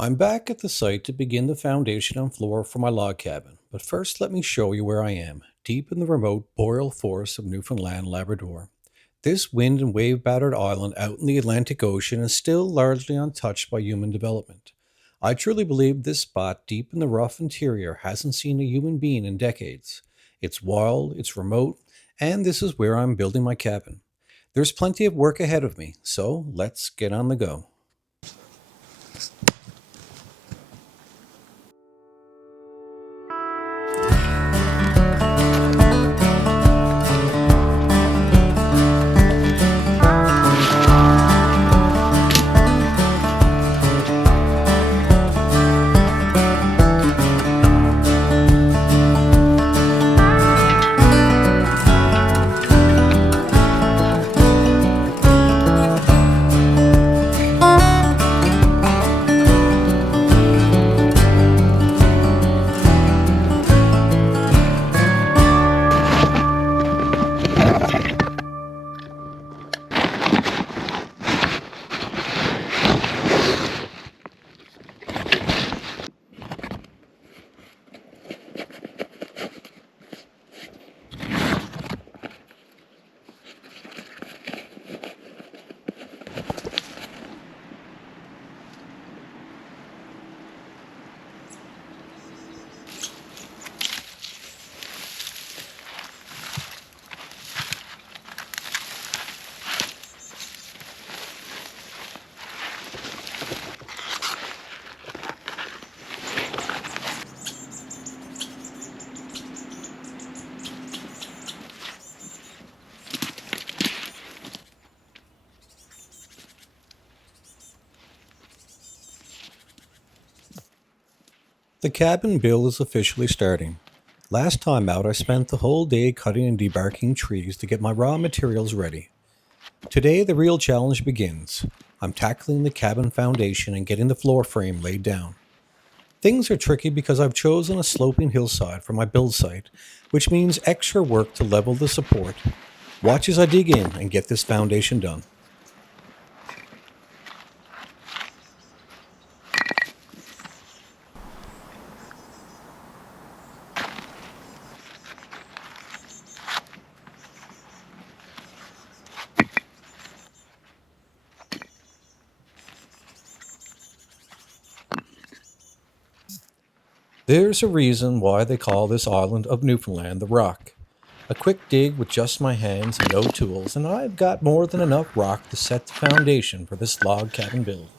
I'm back at the site to begin the foundation and floor for my log cabin, but first let me show you where I am, deep in the remote boreal forests of Newfoundland and Labrador. This wind and wave battered island out in the Atlantic Ocean is still largely untouched by human development. I truly believe this spot deep in the rough interior hasn't seen a human being in decades. It's wild, it's remote, and this is where I'm building my cabin. There's plenty of work ahead of me, so let's get on the go. The cabin build is officially starting. Last time out, I spent the whole day cutting and debarking trees to get my raw materials ready. Today, the real challenge begins. I'm tackling the cabin foundation and getting the floor frame laid down. Things are tricky because I've chosen a sloping hillside for my build site, which means extra work to level the support. Watch as I dig in and get this foundation done. There's a reason why they call this island of Newfoundland the Rock. A quick dig with just my hands and no tools, and I've got more than enough rock to set the foundation for this log cabin build.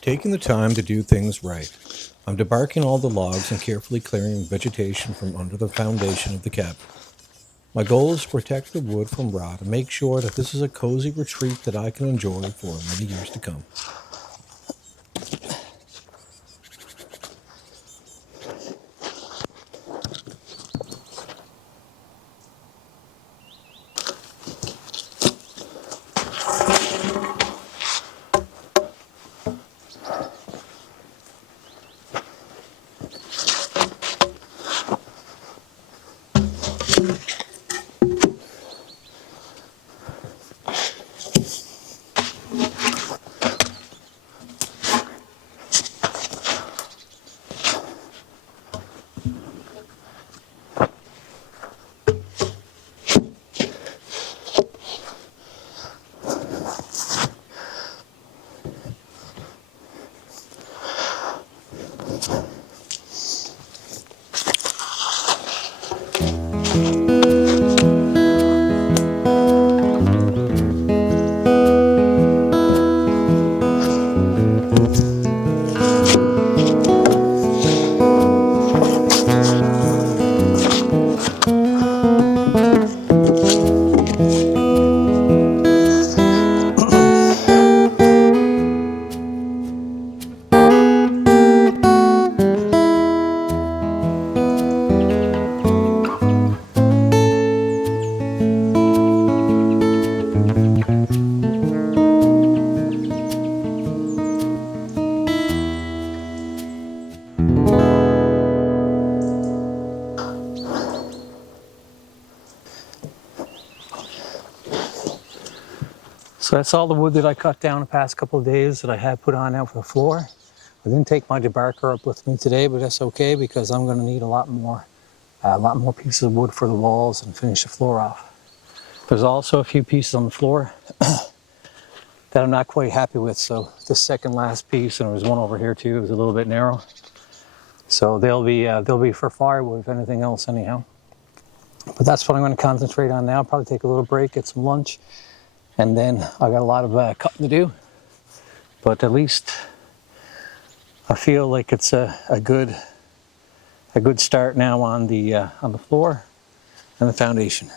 Taking the time to do things right. I'm debarking all the logs and carefully clearing vegetation from under the foundation of the cabin. My goal is to protect the wood from rot and make sure that this is a cozy retreat that I can enjoy for many years to come. So that's all the wood that I cut down the past couple of days that I had put on out for the floor. I didn't take my debarker up with me today, but that's okay because I'm going to need a lot more pieces of wood for the walls and finish the floor off. There's also a few pieces on the floor that I'm not quite happy with. So this second last piece, and there was one over here too, it was a little bit narrow. So they'll be for firewood if anything else anyhow. But that's what I'm going to concentrate on now. Probably take a little break, get some lunch, and then I got a lot of cutting to do. But at least I feel like it's a good start now on the floor and the foundation.